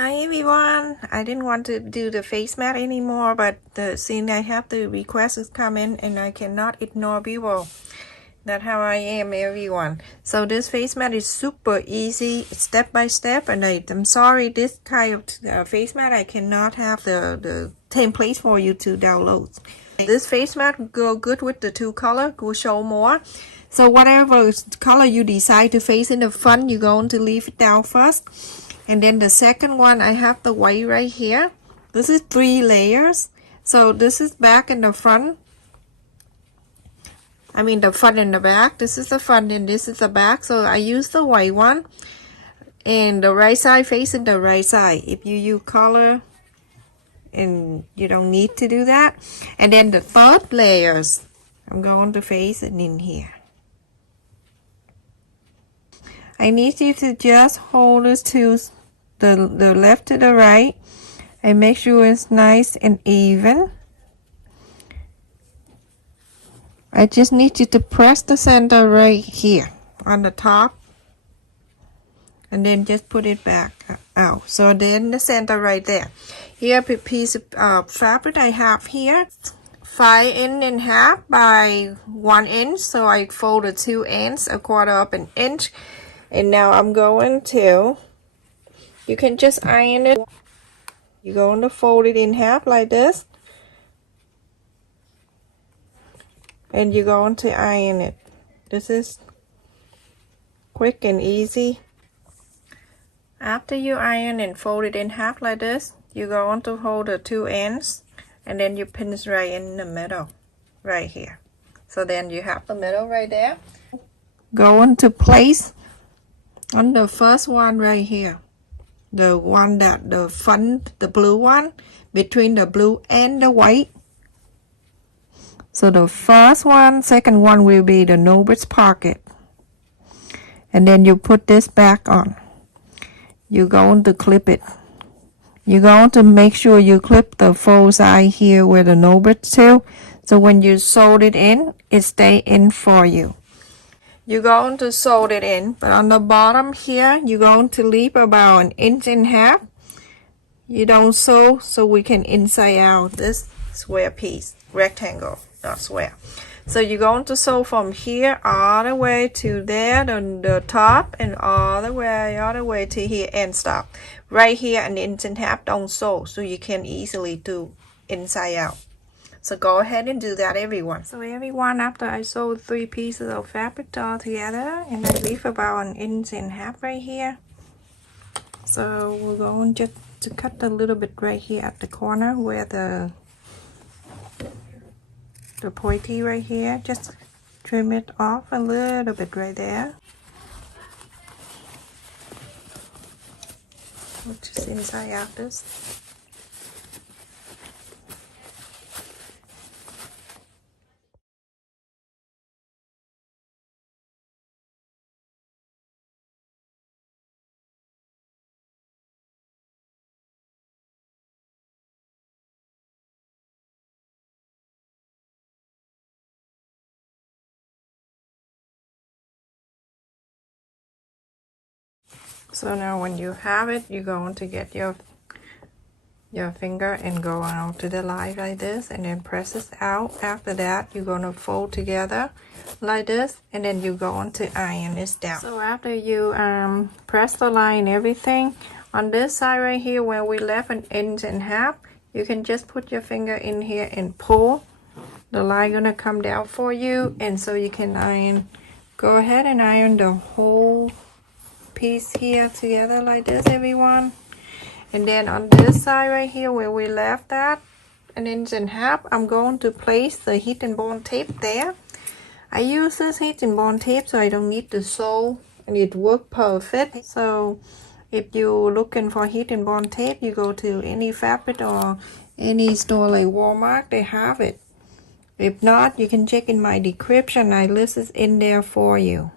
Hi everyone, I didn't want to do the face mat anymore, but since I have the requests come in and I cannot ignore people. That's how I am, everyone. So this face mat is super easy, step by step, and I'm sorry, this kind of face mat I cannot have the template for you to download. This face mat go good with the two color, will show more. So whatever color you decide to face in the front, you're going to leave it down first. And then the second one, I have the white right here. This is 3 layers. So this is back and the front. I mean the front and the back. This is the front and this is the back. So I use the white one. And the right side facing the right side. If you use color, and you don't need to do that. And then the third layers, I'm going to face it in here. I need you to just hold this to the left to the right and make sure it's nice and even. I just need you to press the center right here on the top and then just put it back out. So then the center right there. Here a piece of fabric I have here, 5.5 by 1 inch. So I folded 2 ends, 1/4 of an inch. And now I'm going to, you can just iron it. You're going to fold it in half like this. And you're going to iron it. This is quick and easy. After you iron and fold it in half like this, you're going to hold the 2 ends. And then you pinch right in the middle, right here. So then you have the middle right there. Going to place on the first one right here, the one that the front, the blue one, between the blue and the white. So the first one, second one will be the Norbit's pocket. And then you put this back on. You're going to clip it. You're going to make sure you clip the full side here where the Norbit's to. So when you sew it in, it stay in for you. You're going to sew it in, but on the bottom here, you're going to leave about 1.5 inches. You don't sew, so we can inside out this square piece, rectangle, not square. So you're going to sew from here all the way to there, the top, and all the way to here and stop. Right here, 1.5 inches, don't sew, so you can easily do inside out. So go ahead and do that, everyone. So everyone, after I sewed 3 pieces of fabric all together, and I leave about 1.5 inches right here. So we're going just to cut a little bit right here at the corner where the pointy right here. Just trim it off a little bit right there, which is inside out this. So now when you have it, you're going to get your finger and go out to the line like this and then press it out. After that, you're going to fold together like this and then you're going to iron this down. So after you press the line and everything, on this side right here where we left 1.5 inches, you can just put your finger in here and pull. The line gonna come down for you, and so you can iron. Go ahead and iron the whole piece here together like this, everyone. And then on this side right here where we left that 1.5 inches, I'm going to place the heat and bond tape there. I use this heat and bond tape so I don't need to sew, and it works perfect. So if you're looking for heat and bond tape, you go to any fabric or any store like Walmart, they have it. If not, you can check in my description. I list it in there for you.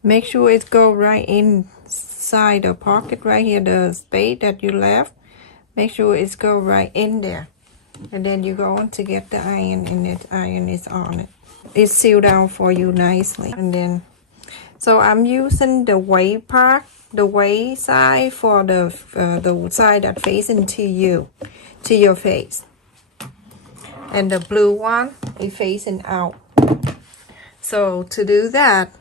Make sure it go right inside the pocket right here, the space that you left. Make sure it's go right in there. And then you're going to get the iron, and the iron is on it. It's sealed down for you nicely. And then So I'm using the white part, the white side for the side that face into you, to your face, and the blue one is facing out. So to do that,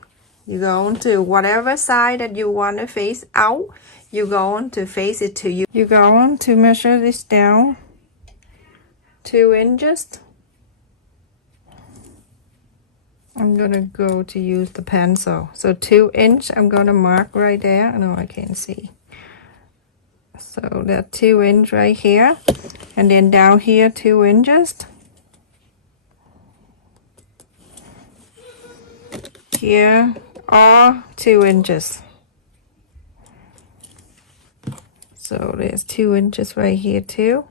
you go into whatever side that you want to face out, you're going to face it to you. You're going to measure this down 2 inches. I'm gonna go to use the pencil. So 2 inch, I'm gonna mark right there. No, I can't see. So that 2 inch right here, and then down here 2 inches. Here are 2 inches. So there's 2 inches right here too.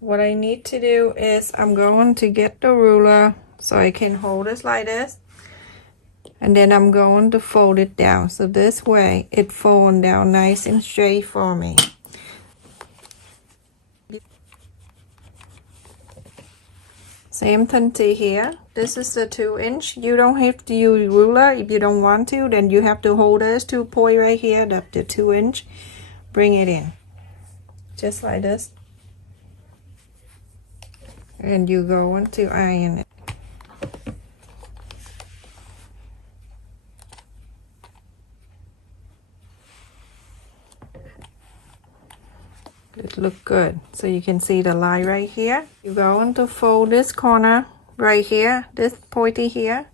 What I need to do is I'm going to get the ruler so I can hold this like this, and then I'm going to fold it down so this way it falls down nice and straight for me. Same thing to here. This is the 2 inch. You don't have to use ruler if you don't want to. Then you have to hold this 2 point right here, the 2 inch. Bring it in, just like this. And you go on to iron it. It look good. So you can see the line right here. You're going to fold this corner right here, this pointy here,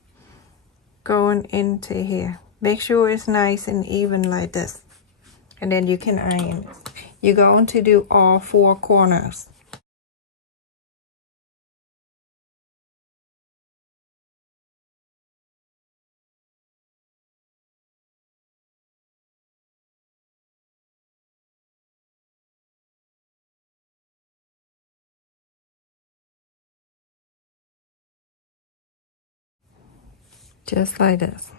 going into here. Make sure it's nice and even like this. And then you can iron it. You're going to do all 4 corners. Just like this.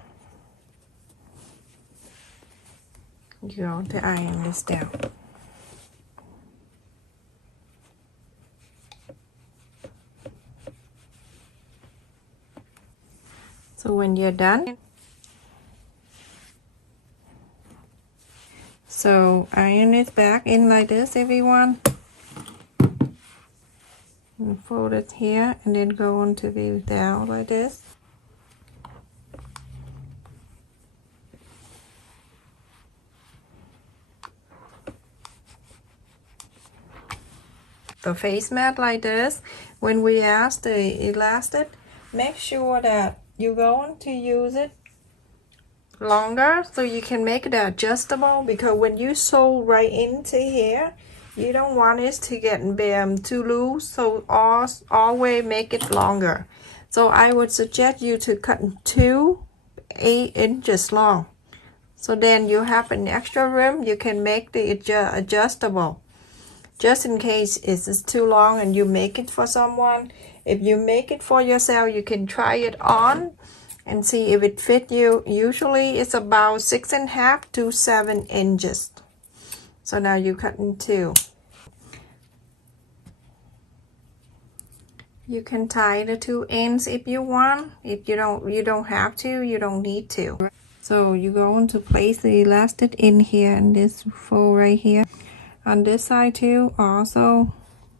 You're going to iron this down. So when you're done, so iron it back in like this, everyone. And fold it here and then go on to be down like this. The face mat like this. When we ask the elastic, make sure that you're going to use it longer so you can make it adjustable, because when you sew right into here, you don't want it to get too loose, so always make it longer. So I would suggest you to cut 2 8 inches long, so then you have an extra room. You can make the adjustable, just in case it's too long and you make it for someone. If you make it for yourself, you can try it on and see if it fit you. Usually it's about 6.5 to 7 inches. So now you cut in 2. You can tie the 2 ends if you want. If you don't have to, you don't need to. So you're going to place the elastic in here and this fold right here. On this side too, also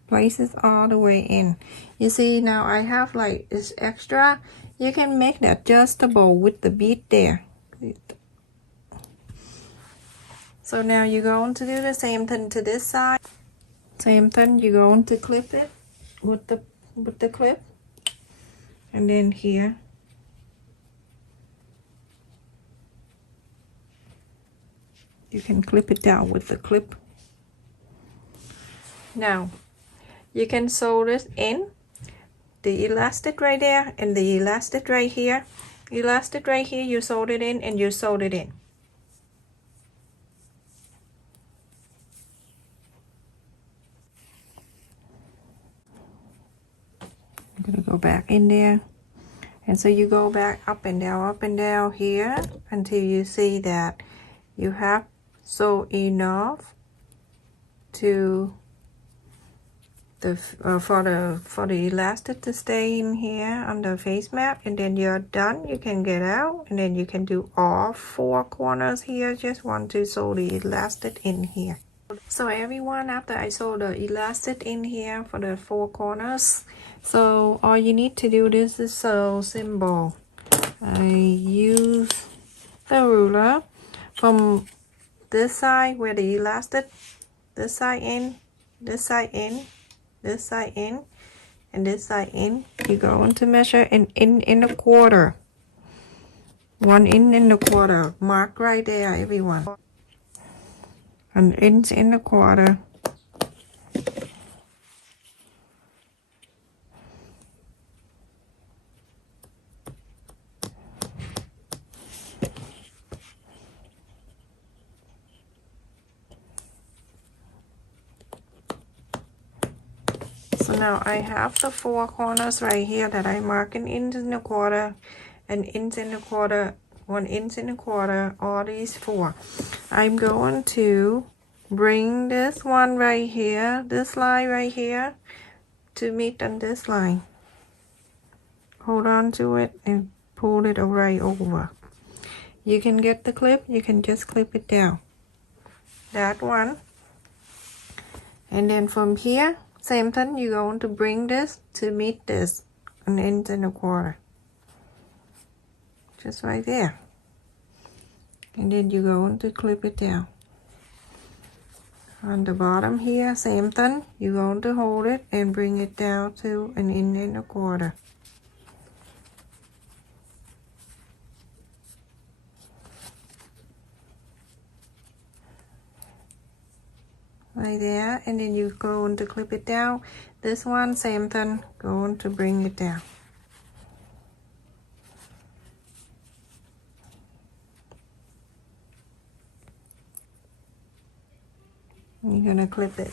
places all the way in. You see now I have like this extra. You can make that adjustable with the bead there. So now you're going to do the same thing to this side. Same thing, you're going to clip it with the clip, and then here you can clip it down with the clip. Now you can sew this in, the elastic right there and the elastic right here. Elastic right here, you sewed it in and you sewed it in. I'm gonna go back in there, and so you go back up and down here until you see that you have sewed enough to for the elastic to stay in here on the face mat, and then you're done. You can get out, and then you can do all 4 corners here. Just want to sew the elastic in here. So everyone, after I sew the elastic in here for the 4 corners, so all you need to do, this is so simple. I use the ruler from this side where the elastic, this side in, this side in, this side in, and this side in. You go on to measure an inch and a quarter. 1 inch and a quarter. Mark right there, everyone. An inch and a quarter. So now I have the 4 corners right here that I mark an inch and a quarter, an inch and a quarter, 1 inch and a quarter, all these 4. I'm going to bring this one right here, this line right here, to meet on this line. Hold on to it and pull it right over. You can get the clip, you can just clip it down. That one. And then from here, same thing, you're going to bring this to meet this, an inch and a quarter. Just right there. And then you're going to clip it down. On the bottom here, same thing, you're going to hold it and bring it down to an inch and a quarter. Right there, and then you're going to clip it down. This one, same thing, going to bring it down. You're gonna clip it,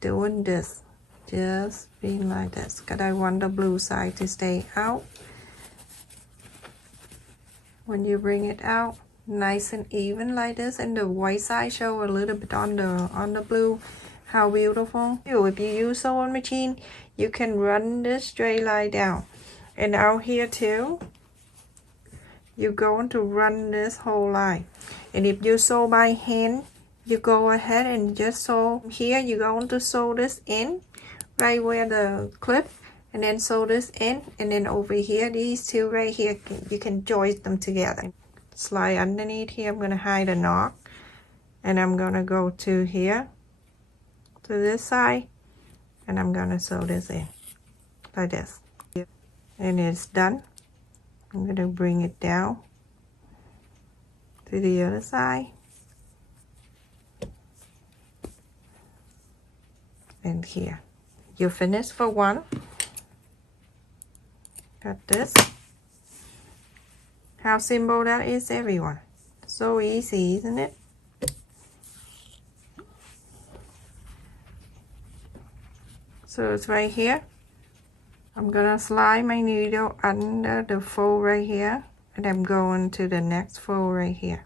doing this, just being like this, because I want the blue side to stay out. When you bring it out, nice and even like this, and the white side show a little bit on the blue. How beautiful. If you use sewing machine, you can run this straight line down, and out here too, you're going to run this whole line. And if you sew by hand, you go ahead and just sew here. You're going to sew this in right where the clip, and then sew this in, and then over here, these two right here, you can join them together. Slide underneath here. I'm going to hide a knot, and I'm going to go to here, to this side, and I'm going to sew this in like this, and it's done. I'm going to bring it down to the other side, and here. You're finished for one. Got this. How simple that is, everyone. So easy, isn't it? So it's right here. I'm gonna slide my needle under the fold right here, and I'm going to the next fold right here.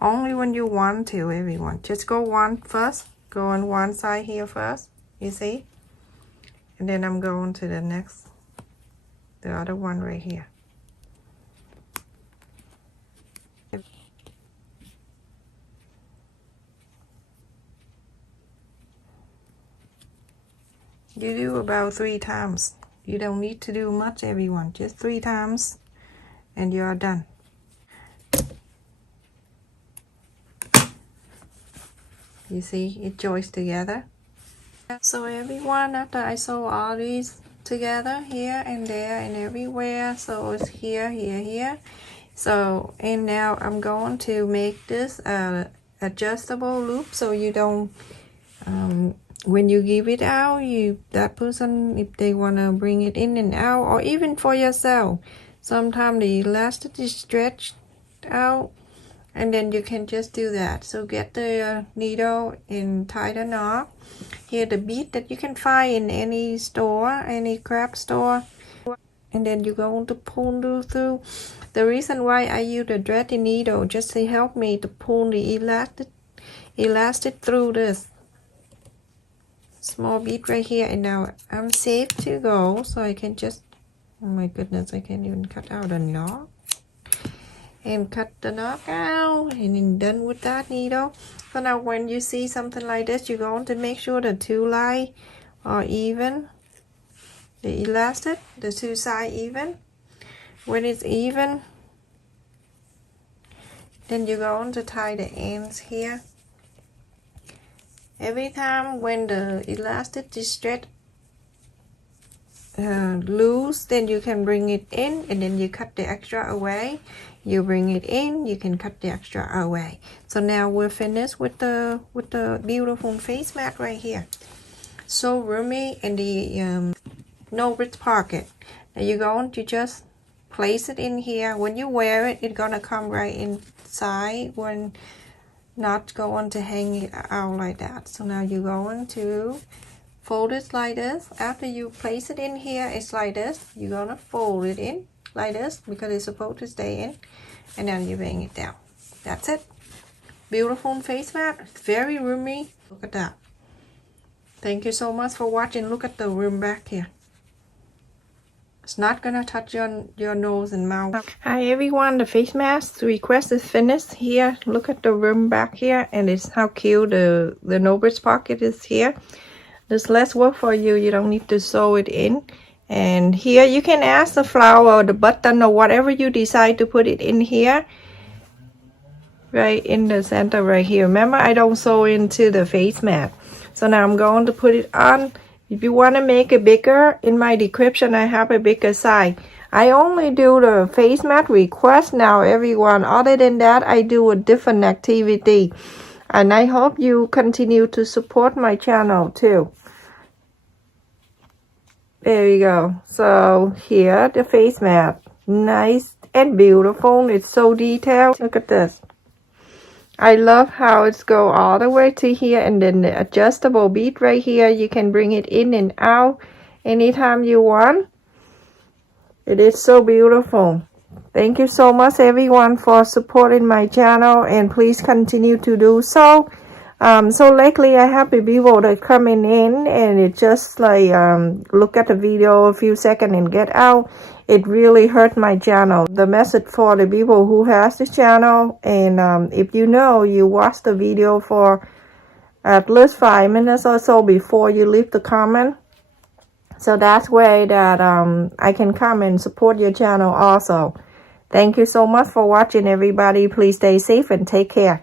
Only when you want to, everyone. Just go one first. Go on one side here first, you see? And then I'm going to the next, the other one right here. You do about 3 times. You don't need to do much, everyone. Just 3 times and you are done. You see, it joins together. So everyone, after I sew all these together here and there and everywhere, so it's here, here, here. So, and now I'm going to make this adjustable loop, so you don't when you give it out, that person, if they want to bring it in and out, or even for yourself, sometimes the elastic is stretched out, and then you can just do that. So get the needle and tie the knot. Here the bead that you can find in any store, any craft store, and then you're going to pull through. The reason why I use the threaded needle, just to help me to pull the elastic through this. small bead right here, and now I'm safe to go, so I can just, oh my goodness, I can't even cut out a knot, and cut the knot out, and then done with that needle. So now when you see something like this, you're going to make sure the two lines are even, the elastic, the two sides even. When it's even, then you're going to tie the ends here. Every time when the elastic is stretched loose, then you can bring it in, and then you cut the extra away. You bring it in, you can cut the extra away. So now we're finished with the beautiful face mat right here. So roomy, and the no rich pocket. Now you're going to just place it in here. When you wear it, it's gonna come right inside, when not going to hang it out like that. So now you're going to fold it like this. After you place it in here, it's like this. You're gonna fold it in like this because it's supposed to stay in, and then you bring it down. That's it. Beautiful face mat, very roomy. Look at that. Thank you so much for watching. Look at the room back here. It's not gonna touch your nose and mouth. Hi everyone, the face mask request is finished. Here, look at the room back here, and it's how cute the no bridge pocket is here. There's less work for you. You don't need to sew it in. And here you can add the flower or the button or whatever you decide to put it in here. Right in the center right here. Remember, I don't sew into the face mat. So now I'm going to put it on. If you want to make it bigger, in my description I have a bigger size. I only do the face mat request now, everyone. Other than that, I do a different activity. And I hope you continue to support my channel too. There you go. So here, the face mat. Nice and beautiful. It's so detailed. Look at this. I love how it's go all the way to here, and then the adjustable bead right here. You can bring it in and out anytime you want. It is so beautiful. Thank you so much everyone for supporting my channel, and please continue to do so. So lately I have the people that coming in, and it just like look at the video a few seconds and get out. It really hurt my channel. The message for the people who has the channel, and if you know, you watch the video for at least 5 minutes or so before you leave the comment. So that's way that I can come and support your channel also. Thank you so much for watching everybody. Please stay safe and take care.